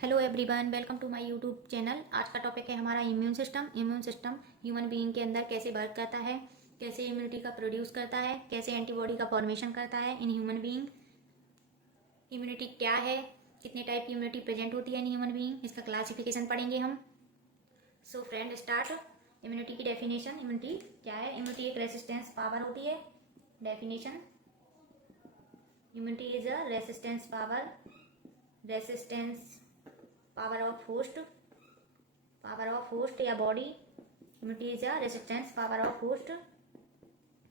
Hello everyone, welcome to my YouTube channel. आज का topic है हमारा immune system. Immune system human being के अंदर कैसे वर्क करता है, कैसे इम्यूनिटी का प्रोड्यूस करता है, कैसे एंटीबॉडी का फॉर्मेशन करता है इन ह्यूमन बीइंग। इम्यूनिटी क्या है, कितने टाइप की इम्यूनिटी प्रेजेंट होती है इन ह्यूमन बीइंग, इसका क्लासिफिकेशन पढ़ेंगे हम। So friend start. इम्यूनिटी की डेफिनेशन। इम्यूनिटी क्या है? इम्यूनिटी एक रेसिस्टेंस पावर होती है। Definition, immunity is a resistance power, resistance power of host या body. Immunity is a resistance power of host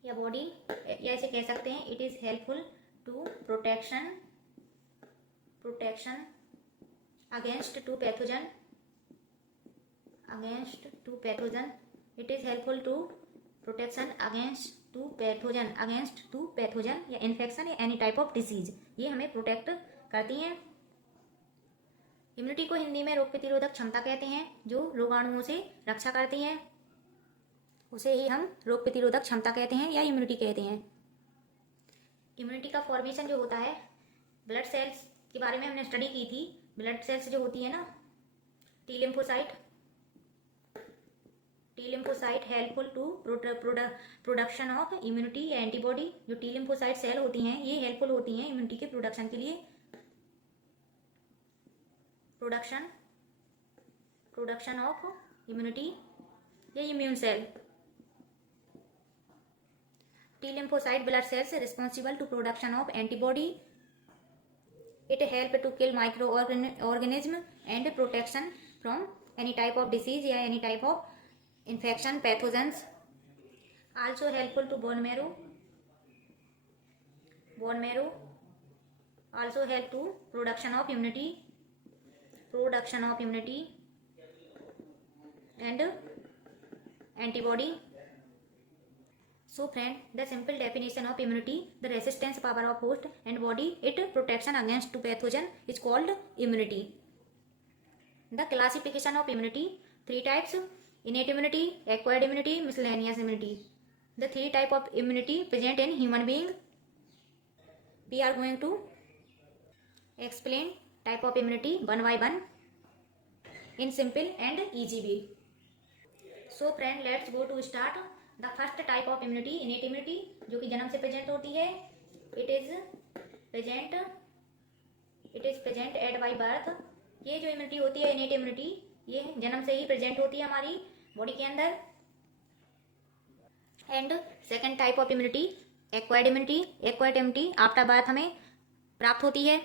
या बॉडी, या ऐसे कह सकते हैं it is helpful to protection against to pathogen it is helpful to protection against to pathogen या infection या any type of disease. ये हमें प्रोटेक्ट करती हैं। इम्यूनिटी को हिंदी में रोग प्रतिरोधक क्षमता कहते हैं, जो रोगाणुओं से रक्षा करती हैं, उसे ही हम रोग प्रतिरोधक क्षमता कहते हैं या इम्यूनिटी कहते हैं। इम्यूनिटी का फॉर्मेशन जो होता है, ब्लड सेल्स के बारे में हमने स्टडी की थी। ब्लड सेल्स जो होती है ना, T lymphocyte helpful to production of immunity या एंटीबॉडी। जो टी लिम्फोसाइट सेल होती हैं, ये हेल्पफुल होती हैं इम्यूनिटी के प्रोडक्शन के लिए। प्रोडक्शन ऑफ इम्यूनिटी या immune cell. T lymphocyte blood cells responsible to production of antibody. It help to kill microorganism and protection from any type of disease या any type of infection pathogens. Also helpful to bone marrow. Also help to production of immunity and antibody. So friend, the simple definition of immunity, the resistance power of host and body, it protection against to pathogen is called immunity. The classification of immunity, 3 types: innate immunity, acquired immunity, miscellaneous immunity. The 3 type of immunity present in human being. We are going to explain type of immunity one by one in simple and easy way. So friend, let's go to start. The first type of immunity, innate immunity, जो कि जन्म से present होती है। It is present at by birth. ये जो immunity होती है, इनेट इम्यूनिटी, ये जन्म से ही प्रेजेंट होती है हमारी बॉडी के अंदर। And second type of immunity, acquired immunity. Acquired immunity after birth हमें प्राप्त होती है।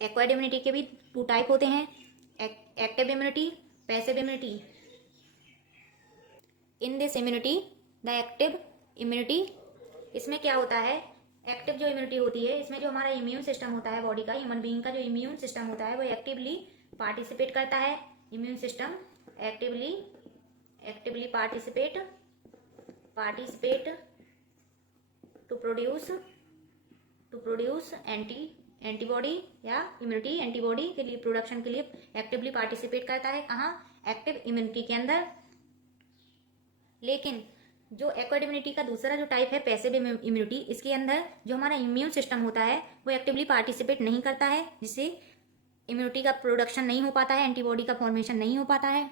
एक्वायर्ड इम्यूनिटी के भी 2 टाइप होते हैं, active immunity, passive immunity. In this immunity, the active immunity, इसमें क्या होता है, एक्टिव जो इम्यूनिटी होती है, इसमें जो हमारा इम्यून सिस्टम होता है बॉडी का, ह्यूमन बीइंग का जो इम्यून सिस्टम होता है, वो एक्टिवली पार्टिसिपेट करता है। Immune system actively participate to produce antibody या इम्यूनिटी, एंटीबॉडी के लिए प्रोडक्शन के लिए एक्टिवली पार्टिसिपेट करता है। कहाँ? एक्टिव इम्यूनिटी के अंदर। लेकिन जो एक्वायर्ड इम्यूनिटी का दूसरा जो टाइप है, पैसिव इम्यूनिटी, इसके अंदर जो हमारा इम्यून सिस्टम होता है वो एक्टिवली पार्टिसिपेट नहीं करता है, जिससे इम्यूनिटी का प्रोडक्शन नहीं हो पाता है, एंटीबॉडी का फॉर्मेशन नहीं हो पाता है।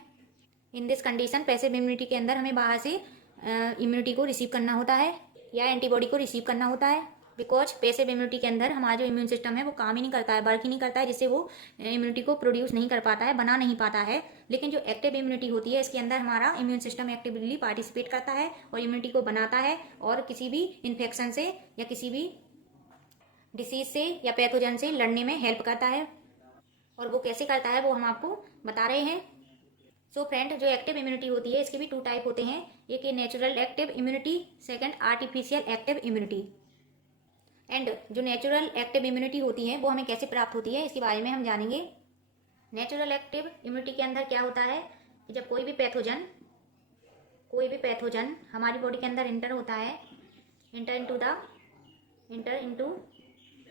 In this condition, passive immunity के अंदर हमें बाहर से इम्यूनिटी को रिसीव करना होता है या एंटीबॉडी को रिसीव करना होता है। बिकॉज पैसिव इम्यूनिटी के अंदर हमारा जो इम्यून सिस्टम है वो काम ही नहीं करता है, वर्क ही नहीं करता है, जिससे वो इम्यूनिटी को प्रोड्यूस नहीं कर पाता है, बना नहीं पाता है। लेकिन जो एक्टिव इम्यूनिटी होती है, इसके अंदर हमारा इम्यून सिस्टम एक्टिवली पार्टिसिपेट करता है और इम्यूनिटी को बनाता है, और किसी भी इन्फेक्शन से या किसी भी डिसीज से या पैथोजन से लड़ने में हेल्प करता है। और वो कैसे करता है वो हम आपको बता रहे हैं। सो फ्रेंड, जो एक्टिव इम्यूनिटी होती है, इसके भी 2 टाइप होते हैं। एक natural active immunity, second artificial active immunity. And जो नेचुरल एक्टिव इम्यूनिटी होती है वो हमें कैसे प्राप्त होती है, इसके बारे में हम जानेंगे। नेचुरल एक्टिव इम्यूनिटी के अंदर क्या होता है कि जब कोई भी पैथोजन हमारी बॉडी के अंदर इंटर होता है, इंटर इनटू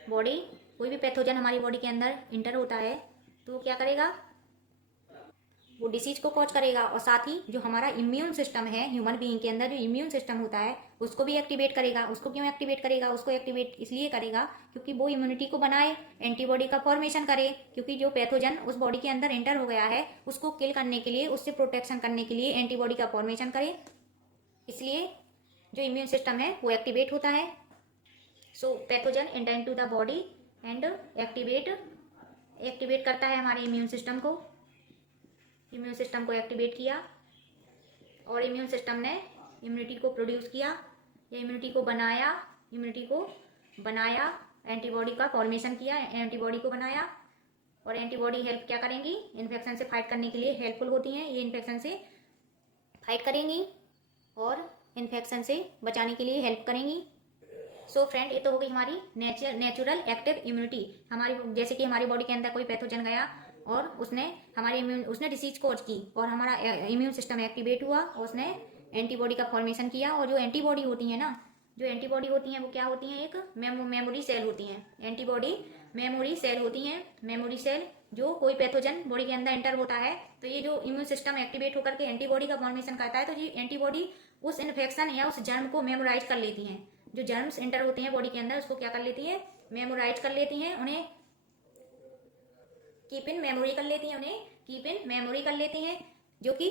बॉडी, कोई भी पैथोजन हमारी बॉडी के अंदर इंटर होता है, तो क्या करेगा, वो डिसीज को कॉज करेगा और साथ ही जो हमारा इम्यून सिस्टम है ह्यूमन बीइंग के अंदर जो इम्यून सिस्टम होता है उसको भी एक्टिवेट करेगा। उसको क्यों एक्टिवेट करेगा? उसको एक्टिवेट इसलिए करेगा क्योंकि वो इम्यूनिटी को बनाए, एंटीबॉडी का फॉर्मेशन करे, क्योंकि जो पैथोजन उस बॉडी के अंदर एंटर हो गया है उसको किल करने के लिए, उससे प्रोटेक्शन करने के लिए एंटीबॉडी का फॉर्मेशन करे, इसलिए जो इम्यून सिस्टम है वो एक्टिवेट होता है। So pathogen enter into the body and activate करता है हमारे इम्यून सिस्टम को। इम्यून सिस्टम को एक्टिवेट किया और इम्यून सिस्टम ने इम्यूनिटी को प्रोड्यूस किया या इम्यूनिटी को बनाया, एंटीबॉडी का फॉर्मेशन किया, एंटीबॉडी को बनाया। और एंटीबॉडी हेल्प क्या करेंगी? इन्फेक्शन से फाइट करने के लिए हेल्पफुल होती हैं। ये इन्फेक्शन से फाइट करेंगी और इन्फेक्शन से बचाने के लिए हेल्प करेंगी। सो फ्रेंड, ये तो हो गई हमारी नेचुरल एक्टिव इम्यूनिटी। हमारी जैसे कि हमारी बॉडी के अंदर कोई पैथोजन गया और उसने डिसीज कॉज की और हमारा इम्यून सिस्टम एक्टिवेट हुआ और उसने एंटीबॉडी का फॉर्मेशन किया। और जो एंटीबॉडी होती है ना, जो एंटीबॉडी होती हैं वो क्या होती हैं? एक मेमोरी सेल होती हैं। एंटीबॉडी मेमोरी सेल होती हैं। मेमोरी सेल जो कोई पैथोजन बॉडी के अंदर एंटर होता है तो ये जो इम्यून सिस्टम एक्टिवेट होकर के एंटीबॉडी का फॉर्मेशन करता है, तो ये एंटीबॉडी उस इन्फेक्शन या उस जर्म को मेमोराइज कर लेती हैं। जो जर्म्स एंटर होते हैं बॉडी के अंदर उसको क्या कर लेती है? मेमोराइज कर लेती हैं, उन्हें कीप इन मेमोरी कर लेती हैं, जो कि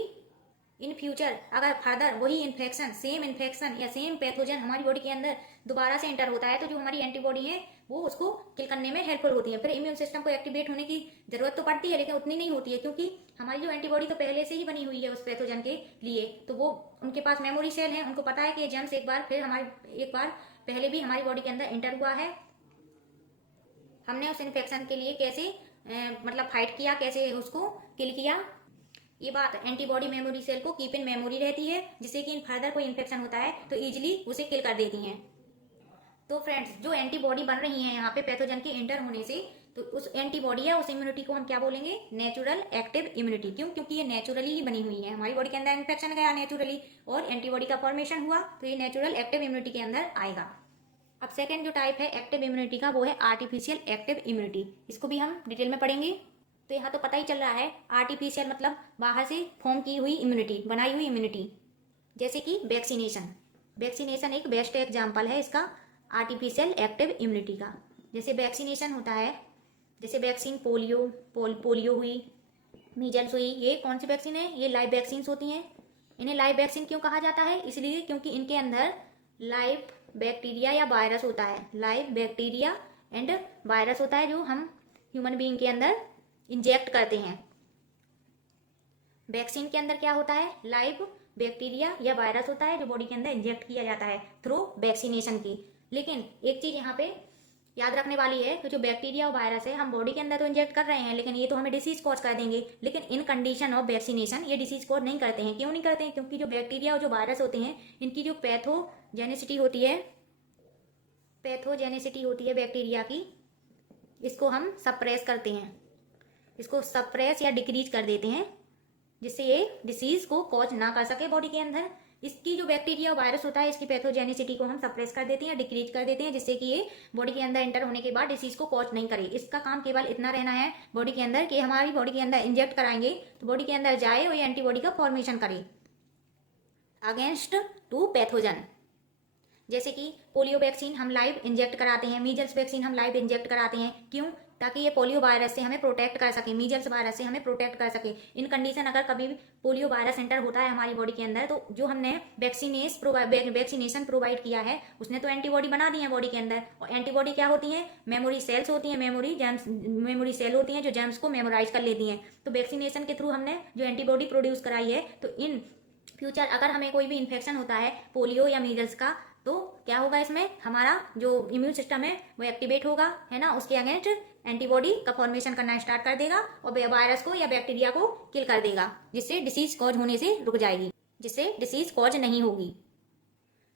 इन फ्यूचर अगर फर्दर वही सेम इन्फेक्शन या सेम पैथोजन हमारी बॉडी के अंदर दोबारा से एंटर होता है तो जो हमारी एंटीबॉडी है वो उसको किल करने में हेल्पफुल होती है। फिर इम्यून सिस्टम को एक्टिवेट होने की जरूरत तो पड़ती है लेकिन उतनी नहीं होती है, क्योंकि हमारी जो एंटीबॉडी तो पहले से ही बनी हुई है उस पैथोजन के लिए। तो वो उनके पास मेमोरी सेल है, उनको पता है कि ये जर्म्स एक बार पहले भी हमारी बॉडी के अंदर एंटर हुआ है। हमने उस इन्फेक्शन के लिए कैसे फाइट किया, कैसे उसको किल किया। ये बात एंटीबॉडी मेमोरी सेल को कीप इन मेमोरी रहती है, जिससे कि इन फर्दर कोई इन्फेक्शन होता है तो इजीली उसे किल कर देती हैं। तो फ्रेंड्स, जो एंटीबॉडी बन रही है यहाँ पे पैथोजन के एंटर होने से, तो उस एंटीबॉडी या उस इम्यूनिटी को हम क्या बोलेंगे? Natural active immunity. क्यों? क्योंकि ये नेचुरली ही बनी हुई है। हमारी बॉडी के अंदर इन्फेक्शन गया नेचुरली और एंटीबॉडी का फॉर्मेशन हुआ तो ये नेचुरल एक्टिव इम्यूनिटी के अंदर आएगा। अब सेकेंड जो टाइप है एक्टिव इम्यूनिटी का वो है आर्टिफिशियल एक्टिव इम्यूनिटी। इसको भी हम डिटेल में पढ़ेंगे। तो यहाँ तो पता ही चल रहा है, आर्टिफिशियल मतलब बाहर से फॉर्म की हुई इम्यूनिटी, बनाई हुई इम्यूनिटी, जैसे कि वैक्सीनेशन एक बेस्ट एग्जाम्पल है इसका आर्टिफिशियल एक्टिव इम्यूनिटी का। जैसे वैक्सीनेशन होता है, जैसे वैक्सीन पोलियो हुई, मीजल्स हुई, ये कौन सी वैक्सीन है? ये लाइव वैक्सीन होती हैं। इन्हें लाइव वैक्सीन क्यों कहा जाता है? इसलिए क्योंकि इनके अंदर लाइव बैक्टीरिया या वायरस होता है। लाइव बैक्टीरिया एंड वायरस होता है जो हम ह्यूमन बीइंग के अंदर इंजेक्ट करते हैं। वैक्सीन के अंदर क्या होता है? लाइव बैक्टीरिया या वायरस होता है जो बॉडी के अंदर इंजेक्ट किया जाता है थ्रू वैक्सीनेशन की। लेकिन एक चीज यहाँ पे याद रखने वाली है कि जो बैक्टीरिया और वायरस है हम बॉडी के अंदर तो इंजेक्ट कर रहे हैं, लेकिन ये तो हमें डिसीज कॉज कर देंगे। लेकिन इन कंडीशन ऑफ वैक्सीनेशन ये डिसीज कॉज नहीं करते हैं। क्यों नहीं करते हैं? क्योंकि जो बैक्टीरिया और जो वायरस होते हैं इनकी जो पैथोजेनिसिटी होती है बैक्टीरिया की, इसको हम सप्रेस करते हैं, इसको सप्रेस या डिक्रीज कर देते हैं, जिससे ये डिसीज को कॉज ना कर सके बॉडी के अंदर। इसकी जो बैक्टीरिया वायरस होता है इसकी पैथोजेनिसिटी को हम सप्रेस कर देते हैं, डिक्रीज कर देते हैं, जिससे कि ये बॉडी के अंदर एंटर होने के बाद डिसीज को कॉज नहीं करे। इसका काम केवल इतना रहना है बॉडी के अंदर कि हमारी बॉडी के अंदर इंजेक्ट कराएंगे तो बॉडी के अंदर जाए और ये एंटीबॉडी का फॉर्मेशन करे अगेंस्ट टू पैथोजन। जैसे कि पोलियो वैक्सीन हम लाइव इंजेक्ट कराते हैं, मीजल्स वैक्सीन हम लाइव इंजेक्ट कराते हैं। क्यों? ताकि ये पोलियो वायरस से हमें प्रोटेक्ट कर सके, मीजल्स वायरस से हमें प्रोटेक्ट कर सके। इन कंडीशन अगर कभी भी पोलियो वायरस एंटर होता है हमारी बॉडी के अंदर तो जो हमने वैक्सीनेशन प्रोवाइड किया है उसने तो एंटीबॉडी बना दी है बॉडी के अंदर। और एंटीबॉडी क्या होती है? मेमोरी सेल्स होती हैं, मेमोरी सेल होती हैं जो जर्म्स को मेमोराइज कर लेती हैं। तो वैक्सीनेशन के थ्रू हमने जो एंटीबॉडी प्रोड्यूस कराई है, तो इन फ्यूचर अगर हमें कोई भी इन्फेक्शन होता है पोलियो या मीजल्स का, तो क्या होगा? इसमें हमारा जो इम्यून सिस्टम है वो एक्टिवेट होगा, है ना, उसके अगेंस्ट एंटीबॉडी का फॉर्मेशन करना स्टार्ट कर देगा और वायरस को या बैक्टीरिया को किल कर देगा, जिससे डिसीज कॉज होने से रुक जाएगी, जिससे डिसीज कॉज नहीं होगी।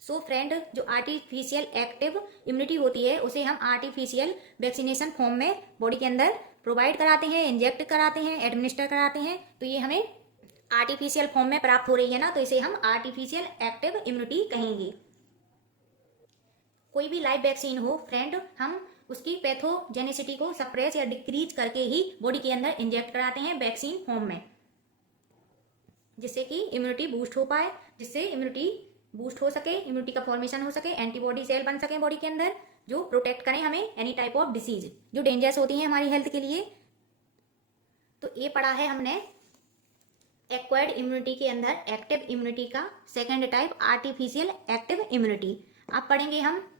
सो फ्रेंड, जो आर्टिफिशियल एक्टिव इम्यूनिटी होती है उसे हम आर्टिफिशियल वैक्सीनेशन फॉर्म में बॉडी के अंदर प्रोवाइड कराते हैं, इंजेक्ट कराते हैं, एडमिनिस्टर कराते हैं। तो ये हमें आर्टिफिशियल फॉर्म में प्राप्त हो रही है ना, तो इसे हम आर्टिफिशियल एक्टिव इम्यूनिटी कहेंगे। कोई भी लाइव वैक्सीन हो फ्रेंड, हम उसकी पैथोजेनिसिटी को सप्रेस या डिक्रीज करके ही बॉडी के अंदर इंजेक्ट कराते हैं वैक्सीन फॉर्म में। जिससे कि इम्यूनिटी बूस्ट हो पाए, जिससे इम्यूनिटी बूस्ट हो सके, इम्यूनिटी का फॉर्मेशन हो सके, एंटीबॉडी सेल बन सके बॉडी के अंदर जो प्रोटेक्ट करें हमें एनी टाइप ऑफ डिसीज जो डेंजरस होती हैं हमारी हेल्थ के लिए। तो ये पढ़ा है हमने एक्वायर्ड इम्यूनिटी के अंदर एक्टिव इम्यूनिटी का second type artificial active immunity. अब पढ़ेंगे हम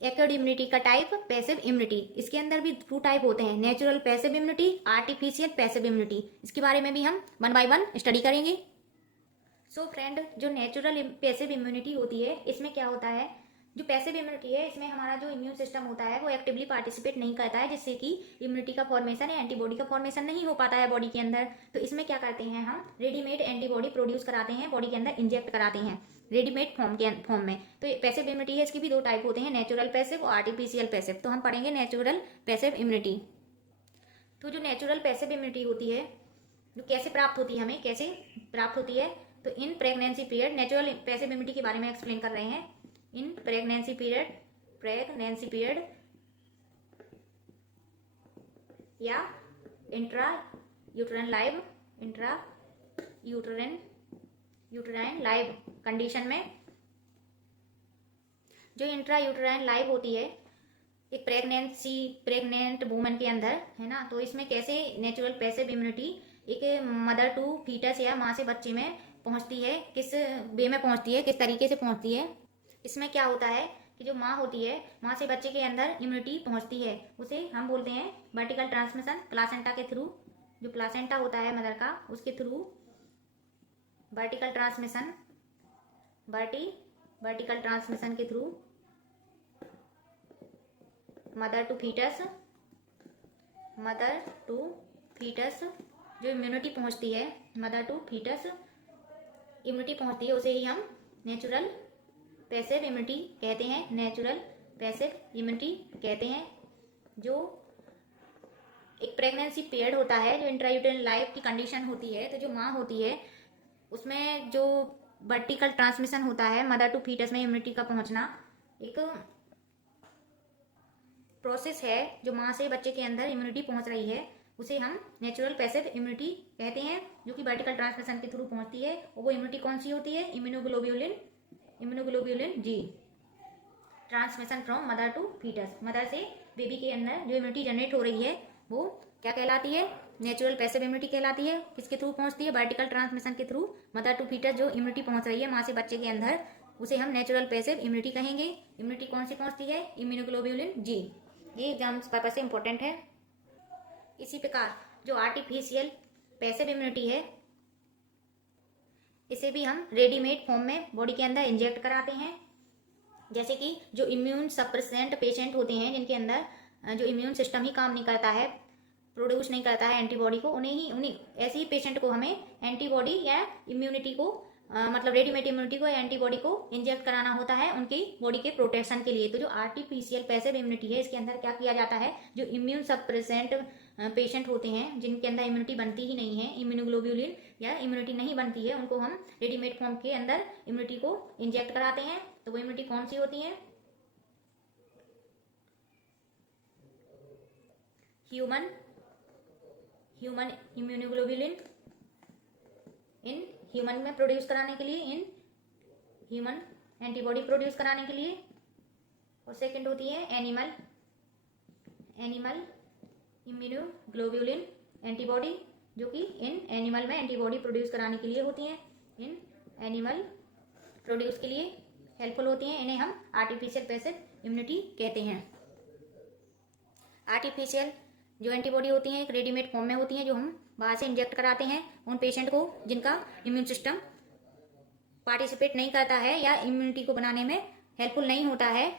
एक्वायर्ड इम्यूनिटी का टाइप पैसिव इम्यूनिटी। इसके अंदर भी 2 टाइप होते हैं, natural passive immunity, artificial passive immunity. इसके बारे में भी हम 1 बाय 1 स्टडी करेंगे। सो फ्रेंड, जो नेचुरल पैसिव इम्यूनिटी होती है इसमें क्या होता है, जो पैसिव इम्यूनिटी है इसमें हमारा जो इम्यून सिस्टम होता है वो एक्टिवली पार्टिसिपेट नहीं करता है, जिससे कि इम्यूनिटी का फॉर्मेशन या एंटीबॉडी का फॉर्मेशन नहीं हो पाता है बॉडी के अंदर। तो इसमें क्या करते हैं, हम रेडीमेड एंटीबॉडी प्रोड्यूस कराते हैं, बॉडी के अंदर इंजेक्ट कराते हैं रेडीमेड फॉर्म में। तो पैसिव इम्यूनिटी है, इसकी भी 2 टाइप होते हैं, नेचुरल पैसिव और आर्टिफिशियल पैसिव। तो हम पढ़ेंगे नेचुरल पैसिव इम्यूनिटी। तो जो नेचुरल पैसिव इम्यूनिटी होती है जो कैसे प्राप्त होती है, हमें कैसे प्राप्त होती है, तो in pregnancy period natural passive immunity के बारे में एक्सप्लेन कर रहे हैं। इन प्रेगनेंसी पीरियड या इंट्रा यूट्राइन लाइव कंडीशन में, जो इंट्रा यूट्राइन लाइव होती है एक प्रेग्नेंट वुमन के अंदर, है ना। तो इसमें कैसे नेचुरल पैसिव इम्यूनिटी एक मदर टू फीटस या माँ से बच्चे में पहुंचती है, किस वे में पहुंचती है, किस तरीके से पहुंचती है। इसमें क्या होता है कि जो माँ होती है, माँ से बच्चे के अंदर इम्यूनिटी पहुंचती है, उसे हम बोलते हैं वर्टिकल ट्रांसमिशन प्लासेंटा के थ्रू। जो प्लासेंटा होता है मदर का, उसके थ्रू वर्टिकल ट्रांसमिशन के थ्रू मदर टू फीटस जो इम्यूनिटी पहुंचती है, मदर टू फीटस इम्यूनिटी पहुंचती है, उसे ही हम नेचुरल पैसिव इम्यूनिटी कहते हैं। जो एक प्रेगनेंसी पीरियड होता है, जो इंट्रायूटेरिन लाइफ की कंडीशन होती है, तो जो माँ होती है उसमें जो वर्टिकल ट्रांसमिशन होता है मदर टू फीटस में इम्यूनिटी का पहुंचना एक प्रोसेस है। जो माँ से बच्चे के अंदर इम्यूनिटी पहुंच रही है उसे हम नेचुरल पैसिव इम्यूनिटी कहते हैं, जो कि वर्टिकल ट्रांसमिशन के थ्रू पहुंचती है। और वो इम्यूनिटी कौन सी होती है, immunoglobulin G. Transmission from mother to foetus, mother से बेबी के अंदर जो इम्यूनिटी जनरेट हो रही है वो क्या कहलाती है, नेचुरल पैसिव इम्यूनिटी कहलाती है। किसके थ्रू पहुंचती है, वर्टिकल ट्रांसमिशन के थ्रू मदर टू फीटस जो इम्यूनिटी पहुंच रही है माँ से बच्चे के अंदर, उसे हम नेचुरल पैसिव इम्यूनिटी कहेंगे। इम्यूनिटी कौन सी पहुंचती है, इम्यूनोग्लोब्यूलिन जी। ये एग्जाम पर्पज से इंपॉर्टेंट है। इसी प्रकार जो आर्टिफिशियल पैसिव इम्यूनिटी है, इसे भी हम रेडीमेड फॉर्म में बॉडी के अंदर इंजेक्ट कराते हैं। जैसे कि जो इम्यून सप्रेसेंट पेशेंट होते हैं, जिनके अंदर जो इम्यून सिस्टम ही काम नहीं करता है, प्रोड्यूस नहीं करता है एंटीबॉडी को, उन्हीं ऐसे ही पेशेंट को हमें एंटीबॉडी या इम्यूनिटी को मतलब रेडीमेड इम्यूनिटी को या एंटीबॉडी को इंजेक्ट कराना होता है उनकी बॉडी के प्रोटेक्शन के लिए। तो जो आर्टिफिशियल पैसिव इम्यूनिटी है, इसके अंदर क्या किया जाता है, जो इम्यून सप्रेसेंट पेशेंट होते हैं जिनके अंदर इम्यूनिटी बनती ही नहीं है, इम्यूनोग्लोब्यूलिन या इम्यूनिटी नहीं बनती है, उनको हम रेडीमेड फॉर्म के अंदर इम्यूनिटी को इंजेक्ट कराते हैं। तो वो इम्यूनिटी कौन सी होती है, ह्यूमन इम्यूनोग्लोब्यूलिन इन ह्यूमन में प्रोड्यूस कराने के लिए, इन ह्यूमन एंटीबॉडी प्रोड्यूस कराने के लिए। और सेकंड होती है एनिमल इम्यूनोग्लोब्यूलिन एंटीबॉडी, जो कि इन एनिमल में एंटीबॉडी प्रोड्यूस कराने के लिए होती हैं, इन एनिमल प्रोड्यूस के लिए हेल्पफुल होती हैं। इन्हें हम आर्टिफिशियल पैसिव इम्यूनिटी कहते हैं। आर्टिफिशियल जो एंटीबॉडी होती हैं एक रेडीमेड फॉर्म में होती हैं, जो हम बाहर से इंजेक्ट कराते हैं उन पेशेंट को जिनका इम्यून सिस्टम पार्टिसिपेट नहीं करता है या इम्यूनिटी को बनाने में हेल्पफुल नहीं होता है।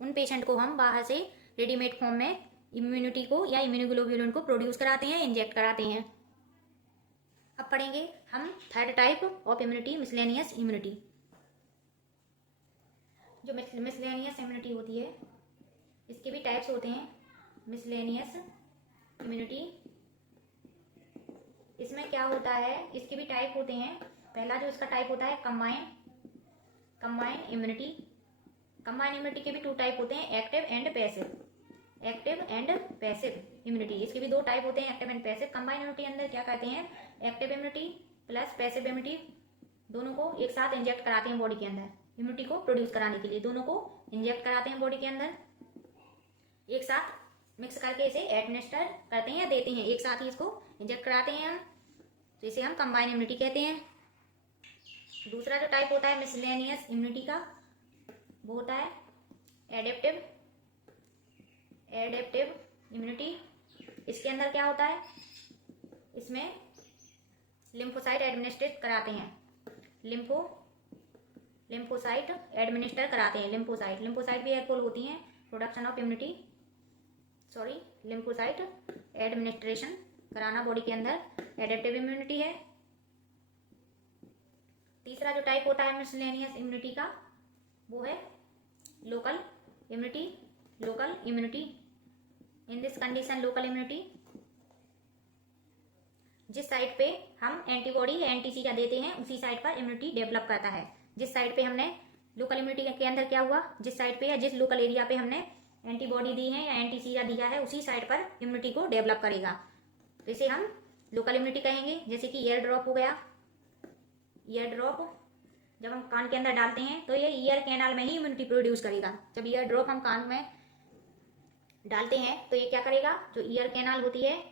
उन पेशेंट को हम बाहर से रेडीमेड फॉर्म में इम्यूनिटी को या इम्यूनोग्लोब्यूलिन को प्रोड्यूस कराते हैं, इंजेक्ट कराते हैं। अब पढ़ेंगे हम third type of immunity, miscellaneous immunity. जो मिसलेनियस इम्यूनिटी होती है इसके भी टाइप्स होते हैं। मिसलेनियस इम्यूनिटी, इसमें क्या होता है, इसके भी टाइप होते हैं। पहला जो इसका टाइप होता है कंबाइन इम्यूनिटी। कंबाइन इम्यूनिटी के भी 2 टाइप होते हैं, एक्टिव एंड पैसिव इम्यूनिटी। इसके भी 2 टाइप होते हैं, active and passive. Combine immunity अंदर क्या कहते हैं, active immunity plus passive immunity, दोनों को एक साथ इंजेक्ट कराते हैं बॉडी के अंदर इम्यूनिटी को प्रोड्यूस कराने के लिए। दोनों को इंजेक्ट कराते हैं बॉडी के अंदर, एक साथ मिक्स करके इसे एडमिनिस्टर करते हैं या देते हैं, एक साथ ही इसको इंजेक्ट कराते हैं हम, तो इसे हम कंबाइन इम्यूनिटी कहते हैं। दूसरा जो टाइप होता है मिसलेनियस इम्यूनिटी का, वो होता है एडेप्टिव इम्यूनिटी। इसके अंदर क्या होता है, इसमें लिम्फोसाइट एडमिनिस्ट्रेट कराते हैं, लिम्फोसाइट एडमिनिस्टर कराते हैं। लिम्फोसाइट भी हेल्पफुल होती हैं production of immunity, lymphocyte administration कराना बॉडी के अंदर एडेप्टिव इम्यूनिटी है। तीसरा जो टाइप होता है मिसलेनियस इम्यूनिटी का, वो है local immunity. In this condition local immunity, जिस साइट पे हम एंटीबॉडी या एंटीसीरा देते हैं उसी साइट पर इम्यूनिटी डेवलप करता है। जिस साइट पे हमने लोकल इम्यूनिटी के अंदर क्या हुआ, जिस साइट पे या जिस लोकल एरिया पे हमने एंटीबॉडी दी है या एंटीसीरा दिया है उसी साइट पर इम्यूनिटी को डेवलप करेगा, तो इसे हम लोकल इम्यूनिटी कहेंगे। जैसे कि ईयर ड्रॉप हो गया, ईयर ड्रॉप जब हम कान के अंदर डालते हैं तो ये ईयर कैनाल में ही इम्यूनिटी प्रोड्यूस करेगा। जब ईयर ड्रॉप हम कान में डालते हैं तो ये क्या करेगा, जो ईयर कैनाल होती है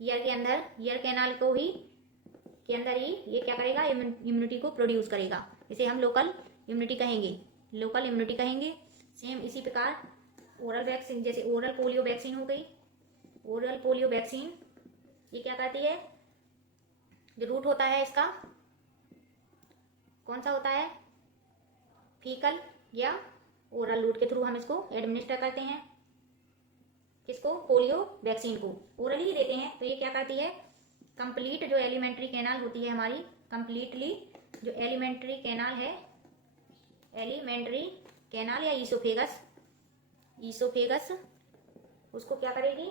ईयर के अंदर, ईयर कैनाल को ही के अंदर ही ये क्या करेगा, इम्यूनिटी को प्रोड्यूस करेगा। इसे हम लोकल इम्यूनिटी कहेंगे। सेम इसी प्रकार ओरल वैक्सीन, जैसे ओरल पोलियो वैक्सीन हो गई, ओरल पोलियो वैक्सीन ये क्या करती है, जो रूट होता है इसका कौन सा होता है, फीकल या ओरल रूट के थ्रू हम इसको एडमिनिस्टर करते हैं। किसको, पोलियो वैक्सीन को ओरली ही देते हैं। तो ये क्या करती है, कंप्लीट जो एलिमेंट्री कैनाल होती है हमारी, कंप्लीटली जो एलिमेंट्री कैनाल या ईसोफेगस उसको क्या करेगी,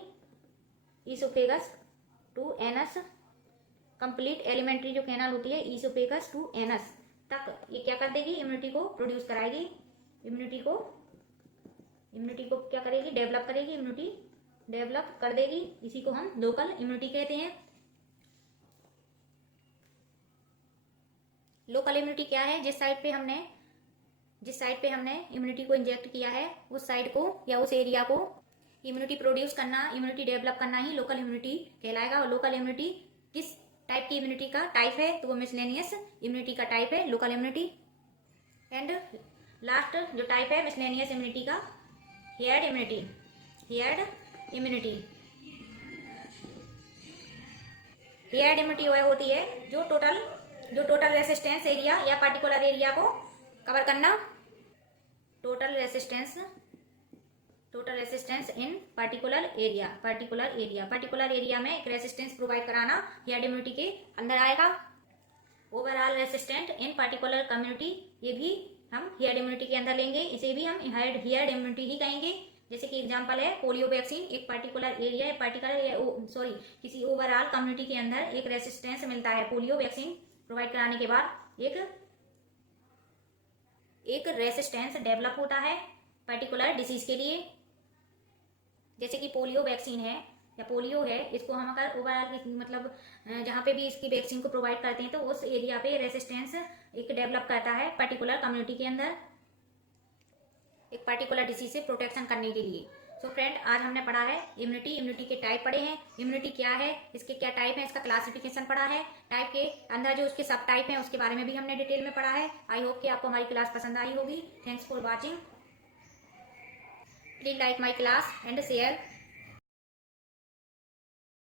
oesophagus to anus, complete alimentary जो कैनाल होती है ईसोफेगस टू एनस तक ये क्या कर देगी, इम्यूनिटी को प्रोड्यूस कराएगी, इम्यूनिटी को क्या करेगी, डेवलप करेगी, इम्यूनिटी डेवलप कर देगी। इसी को हम लोकल इम्यूनिटी कहते हैं। लोकल इम्यूनिटी क्या है, जिस साइड पे हमने इम्यूनिटी को इंजेक्ट किया है उस साइड को या उस एरिया को इम्यूनिटी प्रोड्यूस करना, इम्यूनिटी डेवलप करना ही लोकल इम्यूनिटी कहलाएगा। और लोकल इम्यूनिटी किस टाइप की इम्यूनिटी का टाइप है, तो वो मिसलेनियस इम्यूनिटी का टाइप है लोकल इम्यूनिटी। एंड लास्ट जो टाइप है मिसलेनियस इम्यूनिटी का, हेयर्ड इम्यूनिटी वह होती है जो टोटल रेसिस्टेंस एरिया या पर्टिकुलर एरिया को कवर करना, टोटल रेसिस्टेंस इन पर्टिकुलर एरिया में एक रेसिस्टेंस प्रोवाइड कराना हेयर्ड इम्यूनिटी के अंदर आएगा। ओवरऑल रेसिस्टेंट इन पर्टिकुलर कम्युनिटी, ये भी हम हेयर्ड इम्यूनिटी के अंदर लेंगे, इसे भी हम हेयर्ड इम्यूनिटी ही कहेंगे। जैसे कि एग्जांपल है पोलियो वैक्सीन, एक पर्टिकुलर एरिया किसी ओवरऑल कम्युनिटी के अंदर एक रेसिस्टेंस मिलता है। पोलियो वैक्सीन प्रोवाइड कराने के बाद एक रेसिस्टेंस डेवलप होता है पर्टिकुलर डिसीज के लिए। जैसे कि पोलियो वैक्सीन है या पोलियो है, इसको हम अगर ओवरऑल मतलब जहाँ पे भी इसकी वैक्सीन को प्रोवाइड करते हैं तो उस एरिया पे रेसिस्टेंस एक डेवलप करता है पर्टिकुलर कम्युनिटी के अंदर एक पर्टिकुलर डिसीज से प्रोटेक्शन करने के लिए। सो फ्रेंड, आज हमने पढ़ा है इम्यूनिटी के टाइप पढ़े हैं। इम्यूनिटी क्या है, इसके क्या टाइप है, इसका क्लासिफिकेशन पढ़ा है। टाइप के अंदर जो उसके सब टाइप हैं उसके बारे में भी हमने डिटेल में पढ़ा है। आई होप कि आपको हमारी क्लास पसंद आई होगी। Thanks for watching. Please like my class and share